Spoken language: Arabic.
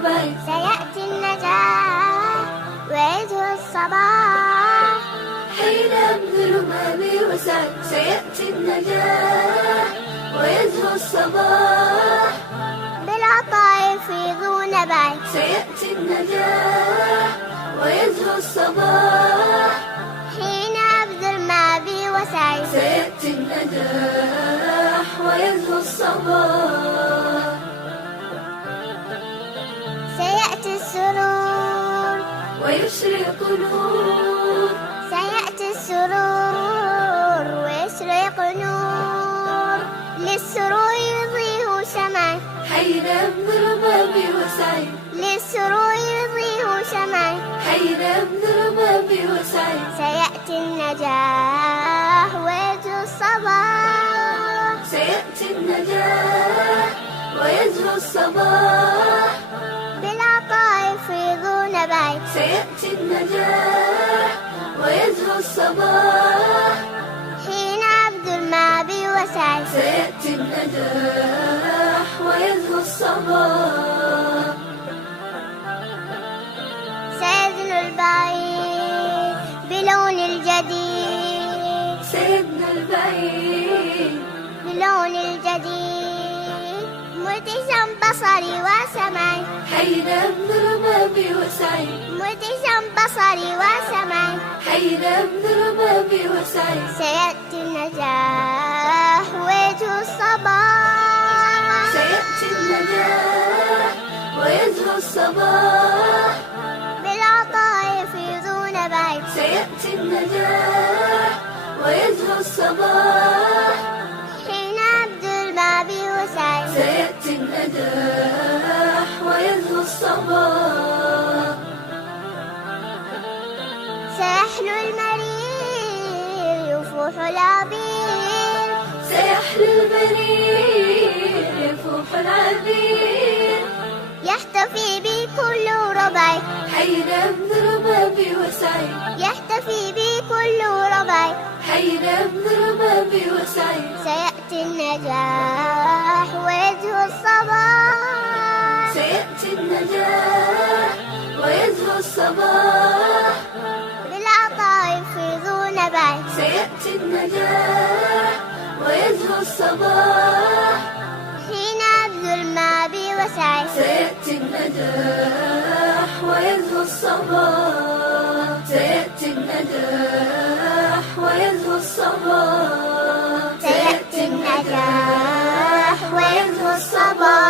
بعيد. سيأتي النجاح ويزهو الصباح حين أبذل مالي وسعي. سيأتي النجاح ويزهو الصباح بالعطاء يفيضون بعيد. سيأتي النجاح ويزهو الصباح حين أبذل ما بي وسعي. سيأتي النجاح ويزهو الصباح. سيأتي السرور ويشرق نور. سيأتي السرور ويشرق نور للسرور يضيء شمعي. حين أبذل ما بي وسعي. للسرور يضيء شمعي. حين أبذل ما بي وسعي. سيأتي النجاح ويزهو الصباح. سيأتي النجاح ويزهو الصباح بالعطاء يفيضون بعيد. سيأتي النجاح ويزهو الصباح حين أبذل ما بي وسعي. سيأتي النجاح ويزهو الصباح. سيدنا البعيد بلون الجديد. سيدنا البعيد بلون الجديد مدهشا بصري وسمعي. حين أبذل ما بي وسعي. مدهشا بصري وسمعي. حين أبذل ما بي وسعي. سيأتي النجاح ويزهو الصباح. سيأتي النجاح ويزهو الصباح بالعطاء يفيضون بعيد. سيأتي النجاح ويزهو الصباح حين أبذل ما بي وسعي. سيأتي النجاح ويزهو الصباح. سيحلو المرير يفوح العبير. سيحلو المرير يفوح العبير يحتفي بي كل ربعي. حين أبذل ما بي وسعي. يحتفي بي كل ربعي. حين أبذل ما بي وسعي. سيأتي النجاح ويزهو الصباح. سيأتي النجاح ويزهو الصباح بالعطاء يفيضون بعيد. سيأتي النجاح ويزهو الصباح حين أبذل ما بي وسعي. سيأتي النجاح ويزهو الصباح. سيأتي النجاح ويزهو الصباح. سيأتي النجاح ويزهو الصباح.